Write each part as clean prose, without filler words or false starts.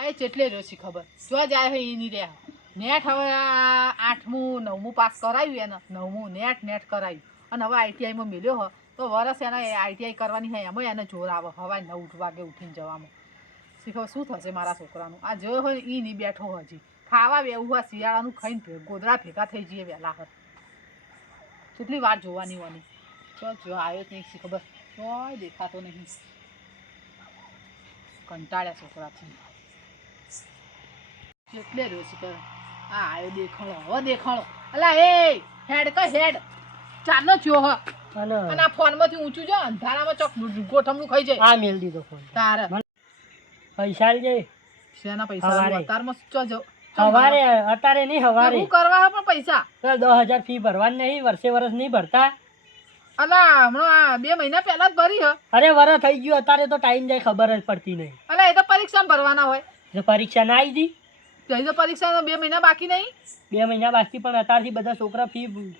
આ ચેટલે રહ્યો છે ખબર જો જાય હોય એની રહ્યા નેટ હવે 8મું 9મું પાસ કરાવ્યું એને 9મું નેટ કરાવ્યું અને હવે આઈટીઆઈમાં મેલ્યો હો તો વરસ એને આઈટીઆઈ કરવાની હોય એમાં એને જોર આવે હવાય 9 વાગે ઉઠીને જવામાં શીખો શું થશે મારા છોકરાનું આ જો હોય એ નહીં બેઠો હજી ખાવા બેવું હોય શિયાળાનું ખાઈને ગોદરા ભેગા થઈ જઈએ વહેલા હર કેટલી વાર જોવાની હોવાની જો આવ્યો જ નહીં ખબર કોઈ દેખાતો નહીં કંટાળ્યા છોકરાથી એટલે રહ્યો છે કર આ આવ્યો દેખાણો હવે દેખાણો અલા એ હેડ હેડ ચાલો થયો હ અને આ ફોનમાંથી ઊંચું જો અંધારામાં ચોક ગોઠમનું ખાઈ જાય આ મેલ દીધો ફોન તારે પૈસા લઈ જાય શેના પૈસા અતારમાં ચો જો હવારે અત્યારે નહીં હવારે શું કરવા હે પણ પૈસા 10,000 ફી ભરવાની નહીં વર્ષે નહીં ભરતા અલા હમણાં 2 મહિના પહેલા જ ભરી હ અરે વરસ થઈ ગયું અત્યારે તો ટાઈમ જાય ખબર જ પડતી નહીં અલા એ તો પરીક્ષા ભરવાના હોય જો પરીક્ષા ના આવી જી તો પરીક્ષા 2 મહિના બાકી નહીં 2 મહિના બાકી પણ અત્યારથી બધા છોકરા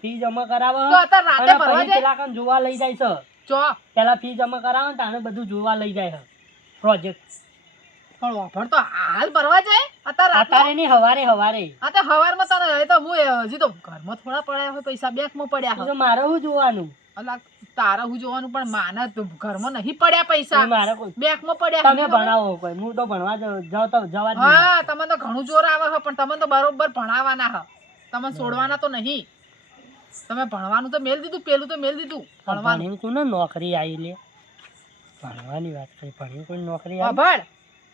ફી જમા કરાવે તો અત્યારે રાતે ભરવા જાય પેલા કાન જોવા લઈ જાય છે ચો પેલા ફી જમા કરાવે તાણે બધું જોવા લઈ જાય છે પ્રોજેક્ટ પણ વાપર તો હાલ ભરવા જાય અત્યારે નહીં હવારે આ તો હવારમાં તને એ તો હું હજી તો ઘરમાં થોડા પડ્યા હોય પૈસા બેંકમાં પડ્યા હોય તો મારે શું જોવાનું અલા તારે હું જોવાનું પણ માને તો ઘરમાં નહીં પડ્યા પૈસા મારે બેંકમાં પડ્યા તમે ભણાવો કોઈ હું તો ભણવા જાવ તો જવા જ હા તમે તો ઘણું જોર આવે છે પણ તમે તો બરોબર ભણાવવાના હ તમે છોડવાના તો નહીં તમે ભણવાનું તો મેલ દીધું પેલું તો મેલ દીધું ભણવાનું તું ને નોકરી આવી લે ભણવાની વાત કરી ભણી કોઈ નોકરી આવી ભણ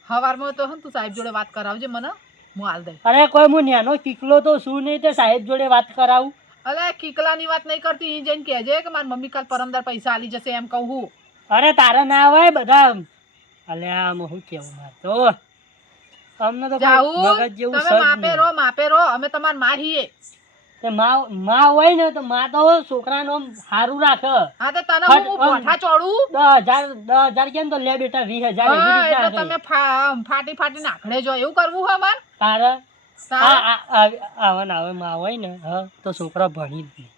હવારમાં તો તું સાહેબ જોડે વાત કરાવજે મને હું હાલ દઈ અરે કોઈ હું ન્યાનો કિકલો તો શું નહીં તે સાહેબ જોડે વાત કરાવું અરે કિકલાની વાત નહીં કરતી ઈ જઈને કહેજે કે મારી મમ્મી કાલ પરમદાર પૈસા આલી જશે એમ કહું હું અરે તારે ના આવે બધા અલે આમ હું કેવું માર તો અમને તો મગજ જેવું તમે માપે રહો અમે તમાર માં હીએ તે માં હોય ને તો માં તો છોકરાનો સારું રાખે હા તો તને હું પોઠા ચોડું 10,000 કેમ તો લે બેટા 20,000 એટલે તમે ફાટી નાખડે જો એવું કરવું હે માર તારે આવે માં હોય ને તો છોકરા ભણી જ નહીં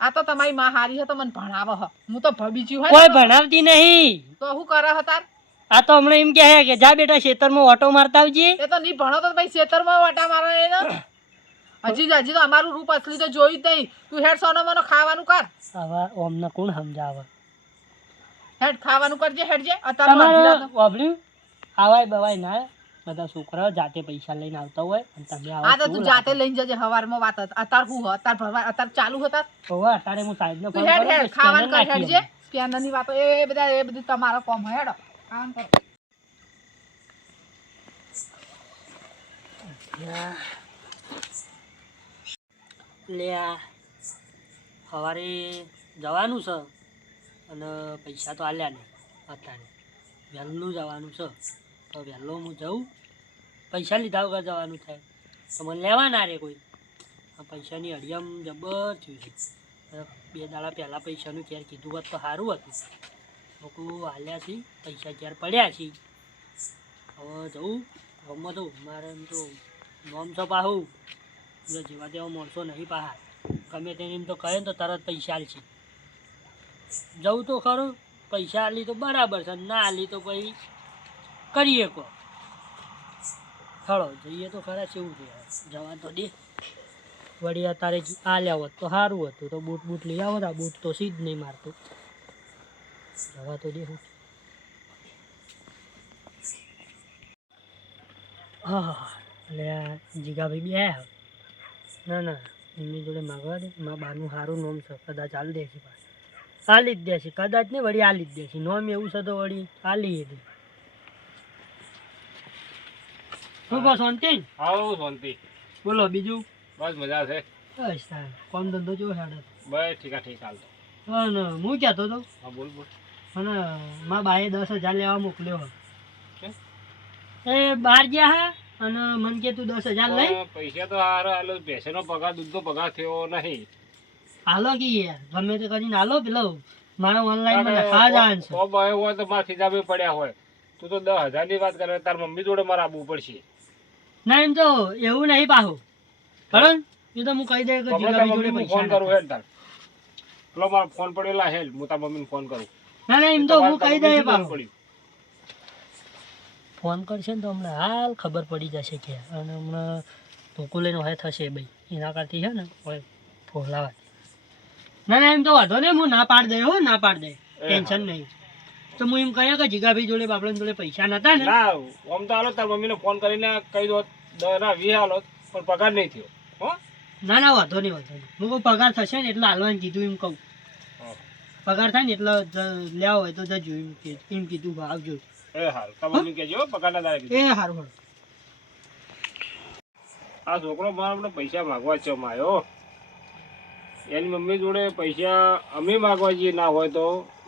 આ તો તમારી માં હારી હે તો મને ભણાવે હ હું તો બીજી હોય કોઈ ભણાવતી નહીં તો શું કરે હ તાર આ તો હમણાં એમ કહે કે જા બેટા ખેતરમાં ઓટો મારતા આવજે એ તો નહીં ભણો તો ભાઈ ખેતરમાં ઓટા મારે ને હજી તો અમારું રૂપ અસલી તો જોયું જ નહીં તું હેડ સોનો મનો ખાવાનું કર હવે ઓમને કોણ સમજાવે હેડ ખાવાનું કરજે હેડજે તમારે વાબલ્યું આવાય બવાય ના બધા છોકરા જાતે પૈસા લઈને આવતા હોય અને તમે આ તો તું જાતે લઈને જજે હવારમાં વાત અત્યાર હું અત્યાર ભરવા અત્યાર ચાલુ હતા હોવા અત્યારે હું સાહેબને ફોન હેડ કરું હેડ ખાવાનું કર હેડજે સ્કેનરની વાતો એ બધી તમારો કોમ હેડો ખાવાનું કરો લે સવારે જવાનું છે અને પૈસા તો આલ્યા નહીં અત્યારે વહેલું જવાનું છે તો વહેલો હું જાઉં પૈસા લીધા વગર જવાનું થાય તો મને લેવા ના રે કોઈ આ પૈસાની અડિયમ જબર થયું છે 2 દાડા પહેલાં પૈસાનું ક્યારે કીધું હોત તો સારું હતું લોકો હાલ્યા છે પૈસા ક્યારે પડ્યા છે હવે જવું ગમમાં જવું મારે એમ તો નોમ છો પાહું જેવા તેવા માણસો નહીં પાહા ગમે તેને એમ તો કહે ને તો તરત પૈસા આલશે જવું તો ખરું પૈસા આલી તો બરાબર છે ના આલી તો પછી કરીએ કો ખરો જઈએ તો ખરા કેવું છે જવા તો દે વળી અત્યારે આલ્યા હોત તો સારું હતું તો બૂટ લઈ આવો તા બૂટ તો સીધ નહીં મારતું જવા તો દે હા એટલે જીગાભાઈ બી આવ્યા ના એમની જોડે માગવા દે મારા બાનું સારું નોમ છે કદાચ આલી દેશે આલી જ દેશે કદાચ નહીં વળી આલી જ દેશે નોમ એવું છે તો વળી આલી દે શું કહો શાંતિ આવો શાંતિ બોલો બીજું બસ મજા છે બસ કોમ ધંધો જો હેડે બસ ઠીક હાલ તો અને હું કહેતો હતો હા બોલ અને મારા બાએ 10,000 લેવા મોકલ્યો એ બહાર ગયા હા અને મન કે તું 10,000 લઈ પૈસા તો હારો હાલો ભેંસનો પગાર દૂધનો પગાર થયો નહીં હાલો કે યાર ગમે તે કરીને હાલો પેલો મારા ઓનલાઈન માં લખા જાણ છે ઓ ભાઈ હોય તો મારા ખિજાબે પડ્યા હોય તું તો 10,000 ની વાત કરે તાર મમ્મી જોડે મારે આવવું પડશે ના એમ તો એવું નહીં પાહું બરાબર એ તો હું કહી દે કે જીગાભાઈ જોડે પૈસા ફોન કરું હેડ તાર પેલો મારો ફોન પડેલા હેડ હું તાર મમ્મીને ફોન કરું ના એમ તો હું કહી દે પાહું ફોન કરશે ને તો હમણાં હાલ ખબર પડી જશે કે અને હમણાં ધોકો લઈને હોય થશે ભાઈ એના કરતી છે ને હોય ફોલાવા. ના ના એમ તો વાંધો નહીં, હું ના પાડ દે હો, ના પાડ દે, ટેન્શન નહીં. તો હું એમ કહ્યા કે જીગાભાઈ જોડે બાપડા જોડે પૈસા નતા ને. ના આમ તો હાલો તાર મમ્મીને ફોન કરીને કહી દો 10 ના 20 હાલો પણ પગાર નહીં થયો. હો ના ના વાંધો નહીં, વાંધો નહીં. હું કહું પગાર થશે ને એટલે હાલવાનું કીધું એમ કહું. પગાર થાય ને એટલે લેવા હોય તો જજો એમ કીધું આવજો. એ હાલ તાર મમ્મી કહેજો પગારના દાડે કીધું. એ હારું હારું. આ છોકરો મારા આપણે પૈસા માગવા છે માયો. એની મમ્મી જોડે પૈસા અમે માગવા જઈએ ના હોય તો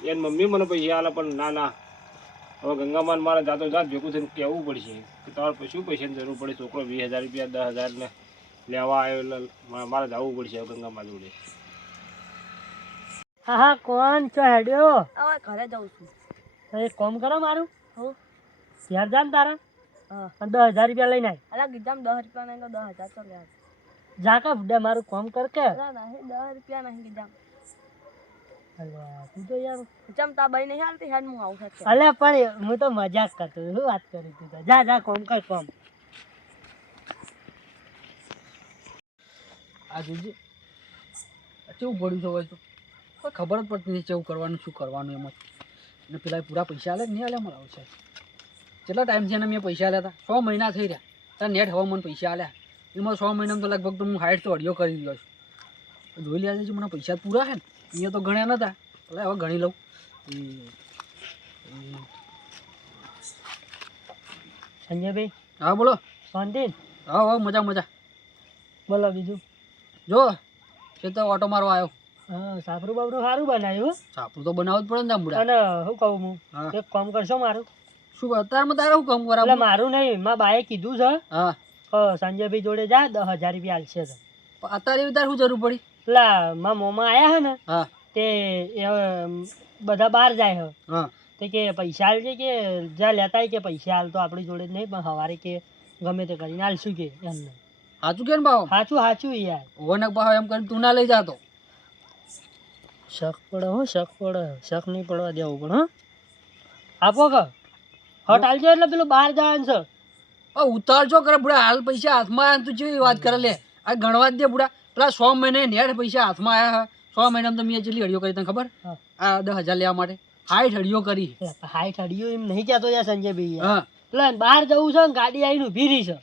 એની મમ્મી મને પૈસા આલે પણ ના ના હવે ગંગામાન મારે જાતો જાત ભેગું થઈને કહેવું પડશે કે તમારે શું પૈસાની જરૂર પડે. છોકરો 20,000 રૂપિયા 10,000 ને લેવા આવ્યો એટલે મારે જવું પડશે હવે ગંગામા જોડે. હા હા કોણ છો હેડ્યો? હવે ઘરે જાઉં છું. એક કામ કરો મારું, હું શેર જા ને તારા હા અને 10,000 રૂપિયા લઈને આય. અલા ગીધામ 10 રૂપિયા નહીં તો 10,000 તો લેવા. જા કા બુડા મારું કામ કર કે. ના નહીં 10 રૂપિયા નહીં ગીધામ. અલ્યા તું તો યાર, ચમતા બાઈ નહીં હાલતી હેડ હું આવું છું. અલ્યા પણ હું તો મજાક કરતો હતો. શું વાત કરી તું તો? જા જા કામ કર કામ. આ જોજે કેવું પડ્યું છે હવે તો કોઈ ખબર જ પડતી નથી કેવું કરવાનું શું કરવાનું એમાં. અને પેલા પૂરા પૈસા આલે કે નહીં આલે મારા આવશે. કેટલા ટાઈમ છે ને મેં પૈસા આલ્યા હતા? 6 મહિના થઈ રહ્યા. તાર નેટ હવે મને પૈસા આલ્યા એમાં 6 મહિનામાં તો લગભગ તો હું 60 તો અડિયો કરી દીધો છું. જોઈ લ્યા છે મને પૈસા પૂરા છે ને અહીંયા તો ગણ્યા નહોતા. એટલે હવે ગણી લઉં. સંજયભાઈ હા બોલો. શાંતિ? હા હા મજા મજા. બોલો બીજું. જો છે તો ઓટો મારવા આવ્યો. હા સાપરું બાપરું સારું બનાવ્યું. સાપરું તો બનાવવું જ પડે ને બુડા. અને શું કહું હું, હા. એક કામ કરશો મારું? શું અત્યારમાં તારે શું કામ એટલે કરાવું? મારું નહીં, મારા બાએ કીધું છે હા સંજયભાઈ જોડે જા 10,000 રૂપિયા આલશે તો. પણ અત્યારે એવી તારે શું જરૂર પડી? પેલા મારા મોમાં આયા હે ને હા તે એ બધા બહાર જાય હે હા તે કે પૈસા આલજે કે જ્યાં લેતા કે પૈસા હાલ તો આપણી જોડે જ નહીં પણ સવારે કે ગમે તે કરીને આલશું કે એમને. સાચું કે ને ભાવ? સાચું સાચું યાર. ઓવનક ભાવ એમ કરીને તું ના લઈ જાતો. શક પડે હો, શક પડે. શક નહીં પડવા દેવું પણ હા. આપો કે હટ આલજો એટલે પેલું બહાર જવાનું છે. ઉતાર છો કરે બુડા, હાલ પૈસા હાથમાં આવ્યા તું જેવી વાત કરે લે. આ ગણવા જ દે બુડા. પેલા 100 મહિને નેટ પૈસા હાથમાં આવ્યા. 100 મહિનામાં તો મેં જેટલી હડિયો કરી તને ખબર? હા. આ 10,000 લેવા માટે 60 હડિયો કરી. હાઈટ હડિયું એમ નહીં કહેતો યાર સંજયભાઈ યાર. હા પેલા બહાર જવું છે ને ગાડી આવીને ઊભી રહી છે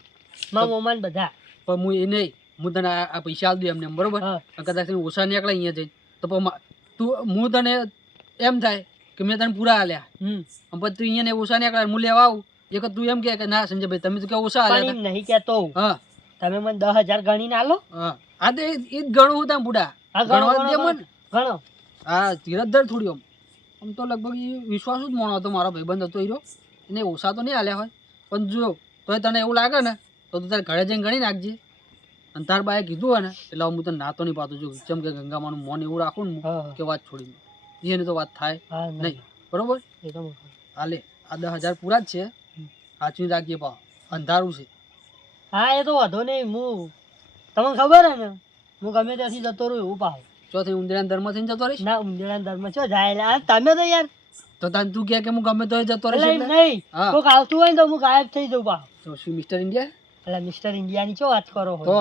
મારા મોમાન બધા. પણ હું એ નહીં, હું તને આ પૈસા આલ દઉં એમને એમ, બરોબર? હા. અને કદાચ તને ઓછા નીકળે અહીંયા જઈને તો પણ તું હું તને એમ થાય કે મેં તને પૂરા આલ્યા હમ અને પછી તું અહીંયા ઓછા નીકળે હું લેવા આવું એક તું એમ કે ના સંજયભાઈ તમે તો કે ઓછા પણ આલ્યા એમ નહીં કહેતો. હતા. હા તમે મને 10,000 ગણીને આલો. હા આ તો એ જ ગણું હું ત્યાં બુડા. આ ગણો ગણવા જ દે ગણો મને. ગણો. હા ધીરજધર થોડી આમ તો લગભગ એ વિશ્વાસ જ મોણો હતો મારો ભાઈબંધ હતો હીરો. એને ઓછા તો નહીં આલ્યા હોય પણ જો તોય તને એવું લાગે ને તો તું તારે ઘરે જઈને ગણી નાખજે. અને તાર બાએ કીધું હોય ને એટલે હું તને નાતો નહીં પાતું છું. જેમ કે ગંગામાનું મોન એવું રાખું ને હા, હા. કે વાત છોડી એની તો વાત થાય હા નહીં, બરોબર? એ તો મોટું. હાલે આ 10,000 પૂરા જ છે. સાચવી રાખીએ પા, અંધારું છે. હા એ તો વાંધો નહીં. હું તમને ખબર હે ને હું ગમે ત્યાંથી જતો રહું એવું પાવ. ચોથી ઉંદરાના ધર્મ થઈને જતો રહીશ ના ઊંધેડા ધર્મ છો જાય એટલે આ તમે તો યાર તો તને તું કહે કે હું ગમે તો જતો એટલે રહીશ એમ એટલે? નહીં. હા. કોક આવતું હોય ને તો હું ગાયબ થઈ જાઉં પાવ. તો શું મિસ્ટર ઇન્ડિયા? એટલે મિસ્ટર ઇન્ડિયાની શું વાત કરો તો છો?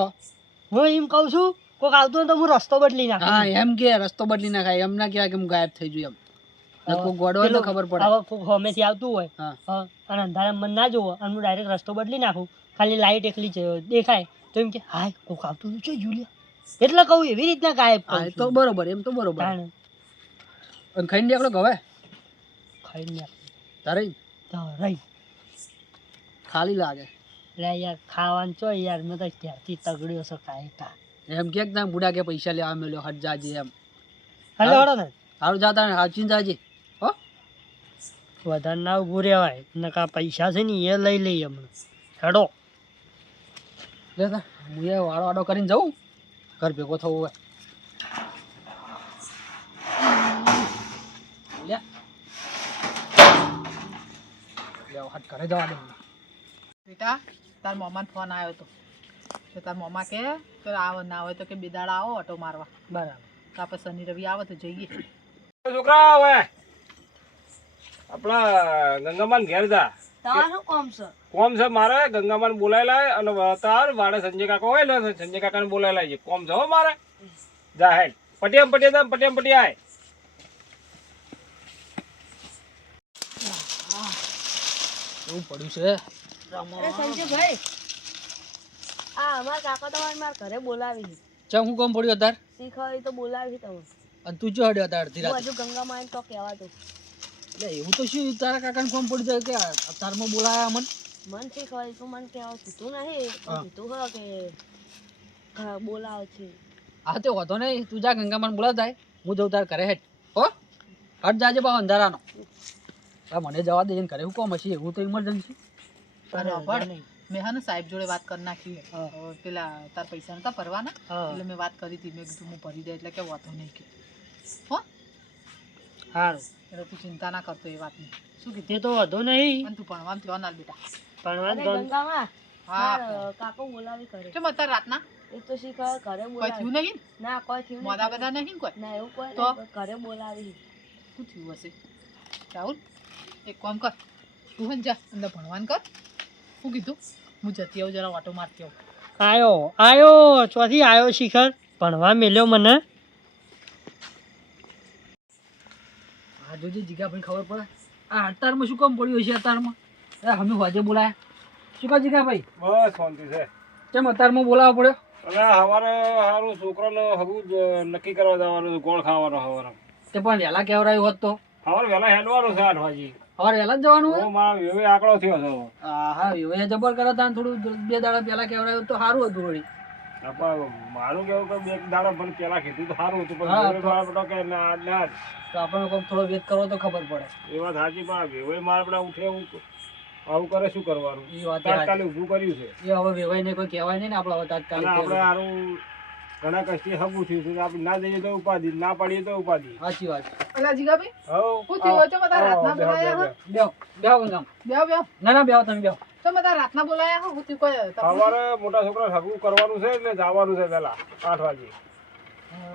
હું એમ કહું છું કોક આવતું હોય ને તો હું રસ્તો બદલી નાખું. હા એમ કે રસ્તો બદલી નાખાય, એમ ના કહેવાય કે હું ગાયબ થઈ જઉં એમ. કોઈ ગોડો હોય તો ખબર પડે. હવે કોક હોમેથી આવતું હોય હા હા, અને અંધારા મન ના જોવો અને હું ડાયરેક્ટ રસ્તો બદલી નાખું, ખાલી લાઈટ એકલી છે દેખાય તો એમ કે હાય કોક આવતું છે જુલિયા, એટલે કહું એવી રીતના ગાયબ હા કરું એ તો છું. બરોબર, એમ તો બરોબર. તાણે અને ખાઈને નીકળો કે હવે ખાઈને તારે તો રહી ખાલી લાગે એટલે યાર ખાવાનું ચો યાર મેં તો ક્યારથી તગડ્યો છે કાંઈ કા. એમ કે ના બુડા કે પૈસા લેવા મેલ્યો હટ જાજે એમ. હલો હળો ને સારું જાતા ને હાચવીને જાજે હો. વધારે ના ઊભું રહેવાય નકા પૈસા છે ને એ લઈ લઈએ હમણાં હેડો. લેતા હું એ વાળો વાડો કરીને જાઉં, ઘર ભેગો થવું હોય. લે હટ ઘરે જવા દે મને. બેટા તાર મોમાનો ફોન આવ્યો હતો તો તાર મોમા કે આવો ના હોય તો કે બેદાડા આવો ઓટો મારવા. બરાબર. તો આપણે શનિ રવિ આવે તો જઈએ. છોકરા હવે આપણા ગંગામાન ઘેર જા. તમારે શું કામ છે? કોમ છે મારે ગંગામાન બોલાય લાય અને તાર વાડે સંજય કાકા હોય ને સંજય કાકાને બોલાય લાય કોમ છે હો મારે જા હેડ પટિયામ પટિયાય એવું પડ્યું છે અરે સંજયભાઈ, આ અમારા કાકા તમારે મારા ઘરે બોલાવી છે. ચમ હું કામ પડ્યું અત્યારે શીખવાડી તો બોલાવી છે તમે. અને તું જો હડ્યો અત્યારે અડધી હું રાતે હજુ ગંગામાં આવીને તો કહેવા દો. એટલે એવું તો શું તારા કાકાને કામ પડી જાય કે અત્યારમાં બોલાયા મને મન શીખવાડી તું મને કહેવા કીધું નહીં, હા. કીધું હા કે બોલાવે છે. હા તે વાંધો નહીં તું જા ગંગામાં બોલાવ થાય હું જઉં તાર ઘરે હેઠ હો હટ જાજે બા અંધારાનો હા મને જવા દે ઘરે હું કોમ હશે એવું તો ઇમરજન્સી બરાબર મેં હા ને સાહેબ જોડે વાત કરી નાખી હા. પેલા તાર પૈસા નતા ભરવાના હા એટલે મેં વાત કરી હતી મેં કીધું હું ભરી દે એટલે કે વાતો નહીં કે હો સારું એટલે તું ચિંતા ના કરતો એ વાતની શું કીધું તે તો વધુ નહીં અને તું ભણવાનું થયો ના બેટા પણ અરે ગંગામાં હા મારા કાકો બોલાવી કરે. કેમ અત્યારે રાતના એ તો શીખવાડે ઘરે કોઈ બોલાવી. થયું નહીં ને? ના કોઈ થયું નહીં. મોદા બધા નહીં ને કોઈ ના એવું કોઈ તો? નહીં, ઘરે બોલાવી. શું થયું હશે રાહુલ એક કામ કર તું હન જા અંદર ભણવાનું કર શું કીધું હું જતી આવું જરા વાટો મારતી આવું આયો ચોથી આયો શિખર ભણવા મેલ્યો મને હા જોજે જીગાભાઈ ખબર પડે આ અતારમાં શું કામ પડ્યું હશે અતારમાં એ અમે હોજે બોલાયા શું કહો જીગાભાઈ બસ શાંતિ છે કેમ અતારમાં બોલાવવો પડ્યો અને સવારે સારું છોકરાને હગું જ નક્કી કરવા જવાનું ગોળ ખાવાનો સવારે તે પણ વહેલા કહેવરાયું હોત તો સવારે વહેલા હેડવાનું છે 8 વાગે સવારે વહેલા જ જવાનું હોય હું મારા વેવે આંકડો થયો છે હા એ જબર કરે તા થોડું 2 દાડા પહેલા કહેવરાયું તો સારું હતું વળી આપણે મારું કેવું કે 2 દાડા પણ પેલા કીધું તો સારું હતું હા, પણ વેવે મારા બેટો કે ના ના તો આપણને કોઈ થોડો વેત કરવો તો ખબર પડે એ વાત સાચી પણ વેવે મારા બેટા ઉઠે એવું આવું કરે શું કરવાનું એ વાત તાત્કાલિક ઊભું કર્યું છે એ હવે વેવાય ને કોઈ કહેવાય નહીં ને આપણે હવે અને તાત્કાલિક આપણે કહેવું. સારું ઘણા કષ્ટી હગું થયું છે આપણે ના જઈએ તો ઉપાધિ ના પાડીએ તો ઉપાધિ સાચી વાત અલા જીગાભાઈ હવ શું થયું હોય છે બધા રાતના બેહો, બોલાયા બેહો, હો બેહો બેહો ગંગામ બેહો બેહો ના બેહો તમે બેહો તો બધા રાતના બોલાયા હો શું થયું કોઈ તકલીફ? સવારે મોટા છોકરા હગું કરવાનું છે એટલે જવાનું છે પેલા 8 વાગે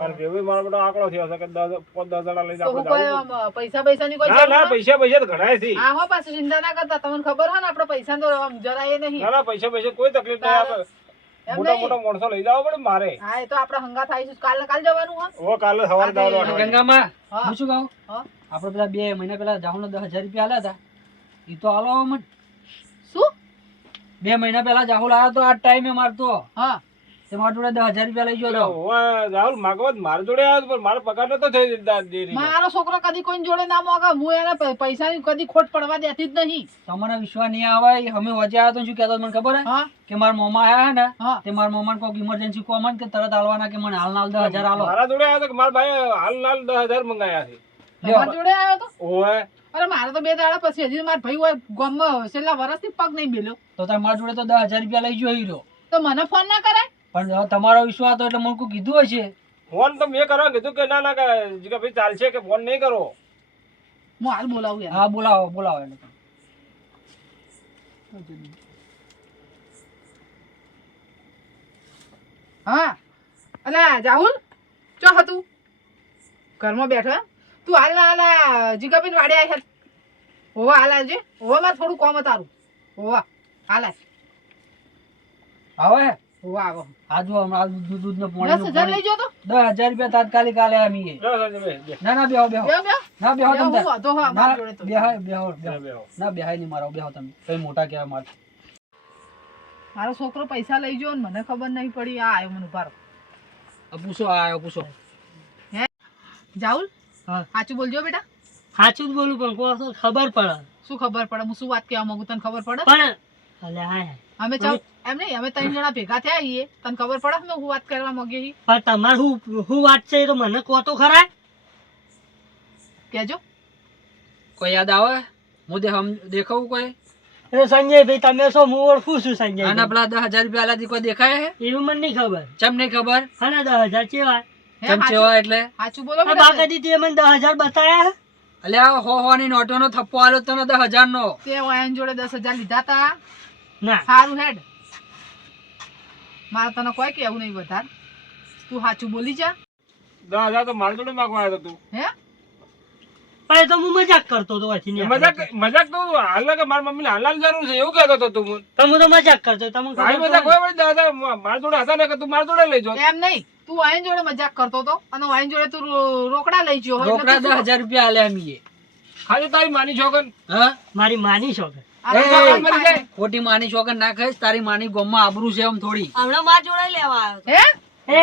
અને વેવે મારા બેટો આંકડો થયો છે કે 10 જણા લઈને તો હું આપણે કોઈ જવું આમ પૈસાની કોઈ ના જરૂર ના ના? પૈસા તો ઘણાય છે હા હો પાછું ચિંતા ના કરતા તમને ખબર હોય ને આપણે પૈસા તો આમ જરાય નહીં ના ના પૈસા કોઈ તકલીફ નહીં આપણે એમ મોટા નહીં. મોટા માણસો લઈ જવા પડે મારે હા એ તો આપણે હંગાત આવીશું કાલ જવાનું હા ઓ કાલે સવારે હા, જવાનું 8 વાગે. ગંગામાં હા. હું શું કહું હા આપણે પેલા 2 મહિના પહેલા જાહુલને 10,000 રૂપિયા આલ્યા હતા એ તો આલો મને શું 2 મહિના પહેલા જાહુલ આવ્યો તો આ ટાઈમે મારતો હા તે મારા જોડે 10,000 રૂપિયા લઈ ગયો તો ઓવે, રાહુલ માગવા મારા જોડે આવ્યો પણ મારો પગાર નતો થઈ દેરી મારો છોકરો કદી કોઈની જોડે ના મોગે હું એને પૈસાની કદી ખોટ પડવા દેતી જ નહીં તમને વિશ્વાસ નહીં આવે અમે વચ્ચે આવ્યો તો શું કહેતો મને ખબર હે હા કે મારા મોમાં આયા ને હા તે મારા મોમાં કોઈક ઇમરજન્સી કોમન કે તરત આલવાના કે મને હાલ 10,000 આલો મારા જોડે આવ્યો તો કે મારા ભાઈ હાલ 10,000 મંગાયા છે તમારી જોડે આવ્યો તો ઓવે અરે મારે તો 2 દાડા પછી હજી મારા ભાઈ હોય ગામમાં છેલ્લા વર્ષથી પગ નહીં મેલ્યો તો તમારા જોડે તો 10,000 રૂપિયા લઈ ગયો હીરો તો મને ફોન ના કરાય પણ હવે તમારો વિશ્વાસ હતો એટલે મને કોઈ કીધું હશે ફોન તો મેં કરવા કીધું કે ના ના કે જીગા ભાઈ ચાલશે કે ફોન નહીં કરો હું હાલ બોલાવું યાર હા બોલાવો એને હા અલા રાહુલ ચો હતું ઘરમાં બેઠો એમ? તું હાલ ના હાલ જીગાબેન વાડે આય હેલ હોવા હાલ આવજે હોવા મારે થોડું કોમ તારું હોવા હાલ આય હવે હોવા આવો આ જો હમણાં દૂધ ને 10,000 લઈ જો તો 10,000 રૂપિયા તાત્કાલિક આલે અમીએ લો સંજયભાઈ, બે. ના બેહો બેહો બેહો ના બેહો બેહો, તમે હું વાંધો હા મારી જોડે તો બે. ના બેહાય નહીં મારો બેહો તમે કઈ મોટા કહેવા મારે મારો છોકરો પૈસા લઈ ગયો ને મને ખબર નહીં પડી આ આવ્યો મને ઉભારો પૂછો આયો પૂછો જાઉલ હા. સાચું બોલજો બેટા સાચું જ બોલું પણ કોઈ વખત ખબર પડે શું ખબર પડે હું શું વાત કહેવા માંગુ તને ખબર પડે પણ અલે હાય અમે એમ નહીં અમે 3 જણા ભેગા થયા છીએ તને ખબર પડે અમે હું વાત કરવા માંગીએ છીએ પણ તમારે હું વાત છે એ તો મને કહો તો ખરા કહેજો કોઈ યાદ આવે હું દેખાવું કોઈ એ સંજયભાઈ તમે શું હું ઓળખું છું સંજય આના પેલા 10,000 રૂપિયા આલાથી કોઈ દેખાય હે એવું મને નહીં ખબર ચમ નહીં ખબર હા 10,000 ચેવા હે, ચમ ચેવા એટલે સાચું બોલો આ બેટા. બાકાજી તે મને 10,000 બતાયા અલ્યા હો ની નોટોનો થપ્પો આલ્યો તને 10,000 નો તે વાયન જોડે 10,000 લીધા તા ના સારું હેડ મારે તને કોઈ કેવું નહીં વધારે તું સાચું બોલી જા 10,000 તો મારા જોડે માગવા આવ્યો તું હે પણ એ તો હું મજાક કરતો હતો અહીંથી ને મજાક તો હાલ કે મારી મમ્મીને હાલાલ જરૂર છે એવું કહેતો હતો તું મને. તો હું તો મજાક કરતો તમને ભાઈ ખબર મજાક તો હોય પણ દાદા મારા જોડે હતા ને કે તું મારા જોડે લઈ જો. એમ નહીં, તું વાઈન જોડે મજાક કરતો હતો અને વાઈન જોડે તું રોકડા લઈ ગયો હોય રોકડા એટલે તું 10,000 રૂપિયા આલ્યા મીએ. ખાલી તારી માની છોકન હા મારી માની છો કે આ એ, રોકડા મરી જાય. ખોટી માની શોખન ના ખાઈશ, તારી માની ગોમમાં આબરૂ છે આમ થોડી. હમણાં માર જોડે લેવા આવ્યો હે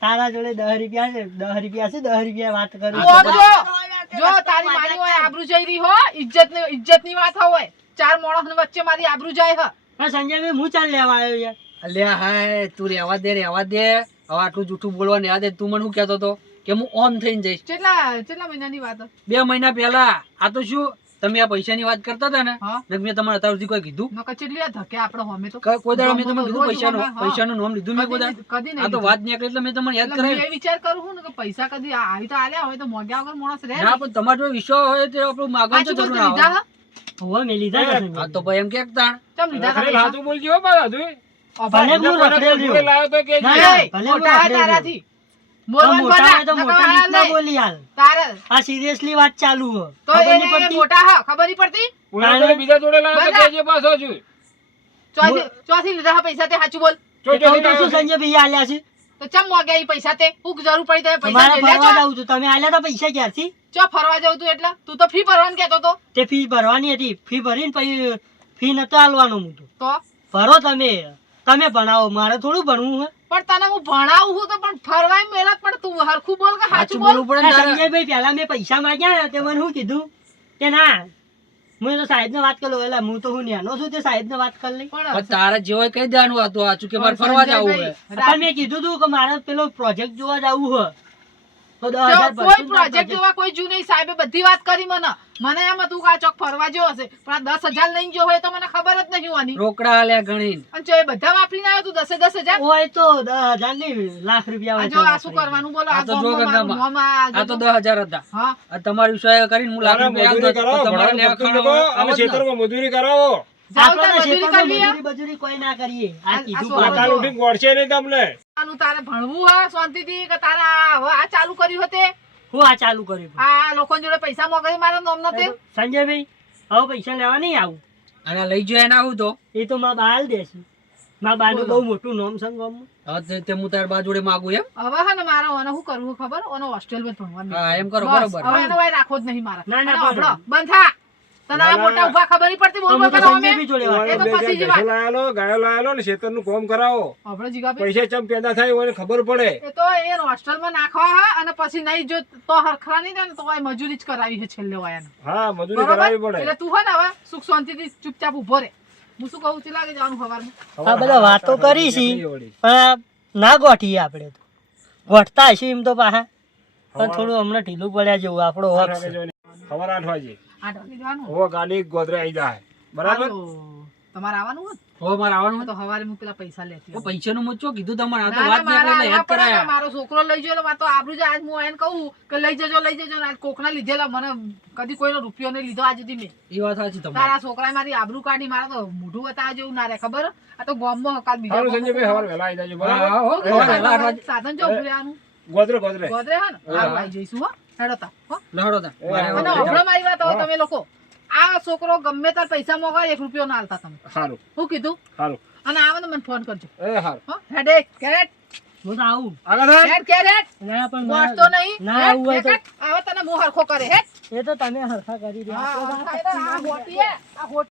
તારા જોડે 10 રૂપિયા છે 10 રૂપિયા છે 10 રૂપિયા વાત કરું તું આમ જો તારી માની હોય આબરૂ જઈ રહી હો, ઇજ્જતની વાત હોય, ચાર માણસ વચ્ચે મારી આબરૂ જાય હ. પણ સંજયભાઈ હું ચાલ લેવા આવ્યો યાર અલ્યા હાય, તું રહેવા દે હવે આટલું જૂઠું બોલવા રહેવા દે. તું મને શું કહેતો હતો કે હું ઓન થઈને જઈશ? કેટલા મહિનાની વાત હતી? 2 મહિના પહેલા. આ તો શું તમે આ પૈસાની વાત કરતા હતા ને, હા ને મેં તમારે અત્યાર સુધી કોઈ કીધું? નકર કેટલી આ ધકે આપણે હોમે તો કોઈ દાડો મેં તમને કીધું રોજ હોમે, હા. પૈસાનું નામ લીધું મેં કોઈ દાડો? કદી આ નહીં તો વાત નીકળી એટલે મેં તમને યાદ એટલે હું કરાવી. એ વિચાર કરું છું ને કે પૈસા કદી આવી તો આલ્યા હોય તો મોંઘ્યા વગર માણસ રહે ના પણ તમારો જો વિશ્વાસ હોય તો આપણું માગવાનું પાછું જરૂર બોલતે ના લીધા આવે. હ? હોવા મેં લીધા હતા હા સંજયભાઈ. તો ભાઈ એમ કે તાણ ચમ લીધા તા રખડેલ પૈસા? હાથું બોલજો હો પાછા તું. અભાઈ, ભલે હું રખડેલ જોડે રહ્યો. લાવ્યો તો કે ના, એ, ના, ભલે મોટા હું રખડેલ તારાથી. પણ બોલવાનું મોટા બના, હોય તો નકર મોટા હાલ રીતના નહીં. બોલી હાલ તારે આ સિરિયસલી વાત ચાલુ હો તો ખબર એ નહીં પડતી મોટા હા ખબર નહીં પડતી ઓલા જોડે બીજા જોડે લાવ્યો તો બધા. કેજે પાછો છું. ચોથી લીધા હા પૈસા તે સાચું બોલ. જો એ કહું તો લાવ્યો શું છે. સંજયભાઈ આલ્યા છે તો ચમ મોંઘ્યા ઈ પૈસા તે હું જરૂર પડી તો એ પૈસા તમારે લઈ ફરવા લેજો. જવું હતું તમે આલ્યા હતા પૈસા ક્યારથી ચો ફરવા જવું તું એટલે તું તો ફી ભરવાનું કહેતો તો. તે ફી ભરવાની હતી ફી ભરીને પછી ફી નતો આલવાનો હું તો તો ભરો તમે ભણાવો મારે થોડું ભણવું હે પણ તને હું ભણાવું છું તો પણ ફરવાય મેળત પણ તું હરખું બોલ કે સાચું સાચું બોલ. બોલવું પડે ને આ તારે. સંજયભાઈ પહેલા મેં પૈસા માંગ્યા ને તે મને શું કીધું કે ના હું તો સાહેબ ને વાત કરી લઉં એટલે હું તો હું નેનો છું તે સાહેબ ને વાત કરી લઈ પણ તારે જે હોય કહી દેવાનું હતું સાચું કે મારે ફરવા જવું હોય. પણ મેં કીધું તું કે મારે પેલો પ્રોજેક્ટ જોવા જવું હે તો 10,000 કોઈ ભરશું ને પ્રોજેક્ટ project. જોવા કોઈ જુ નહીં સાહેબે બધી વાત કરી મને એમ હતું કે આ ચોક ફરવા જેવો હશે પણ આ 10,000 લઈને ગયો હોય તો મને ખબર જ નહીં હોવાની. રોકડા આલ્યા ગણીને. અને જો એ બધા વાપરીને આવ્યો તું 10,000 હોય તો 10,000 નહીં લાખ રૂપિયા આ હોય જો તો આ શું કરવાનું બોલો આ આ તો જો ગામમાં મારું ગંગામાં. નામ આ આ તો જો. 10,000 હતા. હા આ તમારી વિશ્વાસ કરીને હું લાખ મારે રૂપિયા આલતો મજૂરી હતો. કરાવો, તો તમારે ભણાવો, લેવા ભક્તિ લોકો, અને ખાવાનું ખેતરમાં મજૂરી કરાવો. જાઓ આપણે તાર મજૂરી ખેતરમાં કરવી હે? મજૂરી કોઈ ના કરીએ આ આ કીધું શું પાછું. કાલ ઉઠીને ગોળશે નહીં તમને. આનું તારે ભણવું હા શાંતિથી કે તારા હવે આ ચાલુ કર્યું હતે હું આ ચાલુ કર્યું આ લોકો જોડે પૈસા મોકલી મારા નામ ના તે સંજયભાઈ હવે પૈસા લેવા નહીં આવું અને લઈ જાય ના આવું તો એ તો મારા બાલ દેશે મારા બાનું બહુ મોટું નામ છે ગામમાં. હવે તે હું તાર બા જોડે માગું એમ. હવે હે ને મારે ઓને શું કરવું ખબર ઓને હોસ્ટેલમાં જ ભણવાનું હા એમ કરો બસ, બરોબર. હવે એનો વાય રાખવો જ નહીં મારા ના, ના, અને બરોબર. હંભળો, બંધ થા તને આ મોટા ઉભા ખબર નહીં પડતી બોલ તો બોલ હું તો કરો અમે સંજયભાઈ જોડે વાત એ તો બે પછી ચાર જ વાત. ભેંસો લાયેલો, ગાયો લાયેલો ને ખેતરનું કામ કરાવો. હંભળો જીગાભાઈ, પૈસા ચમ પેદા થાય હોય ને ખબર પડે. એ તો એ હોસ્ટેલમાં નાખવા હા અને પછી નહીં જો તો હરખરા નહીં થાય ને તો આ મજૂરી જ કરાવી છે છેલ્લે વાયાને હા મજૂરી બરોબર કરાવવી પડે. એટલે તું હે ને હવે સુખ શાંતિથી ચૂપચાપ ઊભો રહે હું શું કહું છું લાગે જવાનું સવારમાં આ બધા વાતો કરી છે વળી. પણ ના ગોઠીએ આપણે તો ગોઠતા હશે એમ તો પાછા પણ થોડું હમણાં ઢીલું પડ્યા જેવું આપણો હક આઠ વાગે છે જવાની. સવારે 8 વાગે. 8 વાગે જવાનું હવે ગાડી ગોધરે આવી જાય. બરાબર. હાલો. તમારે આવવાનું હોય હવે મારે આવવાનું ને તો સવારે હું પેલા પૈસા લેતી આવું. પૈસાનું મું ચો કીધું તમારે આ તો ના, વાત ના, નીકળી એટલે મારા યાદ આવવા પડે ને. કરાયા. મારો છોકરો લઈ ગયો એટલે વાત તો આબરૂ જ આજ હું એને કહું કે લઈ જજો ને આજ કોકના લીધેલા મને કદી કોઈનો રૂપિયો નહીં લીધો આજ સુધી મેં એ વાત સાચી તમારી. તારા છોકરાએ મારી આબરૂ કાઢી મારા તો મોઢું બતાવવા જેવું ના રહે ખબર આ તો ગામમાં કાલ બીજા સારું ગામમાં સંજયભાઈ સવારે વહેલા આવી જાજો. હા, બરાબર. હો, સવારે વહેલા 8 વાગે. સાધન જો ઉભું રહેવાનું ગોધરે ગોધરે. ગોદરે હે ને હારું આવી જઈશું હો હેડો તા હો લહડો તા. એ, મારે હા. અને હમણાં મારી વાત હવે તમે લોકો આ છોકરો ગમે તાર પૈસા મોકલે 1 રૂપિયો ના આલતા તમે સારું હું કીધું સારું. અને આવે ને મને ફોન કરજો એ સારું. હો હેડે કેરેટ હું તો આવું આગળ થાય. હેડ કેરેટ ના પણ વાંચતો નહીં ના હેડ, આવું હોય તો હેડ, આવે તને મોહ હરખો કરે હેડ એ તો તમે હરખા કરી દો હા, આ હોટી હે, આ હોટી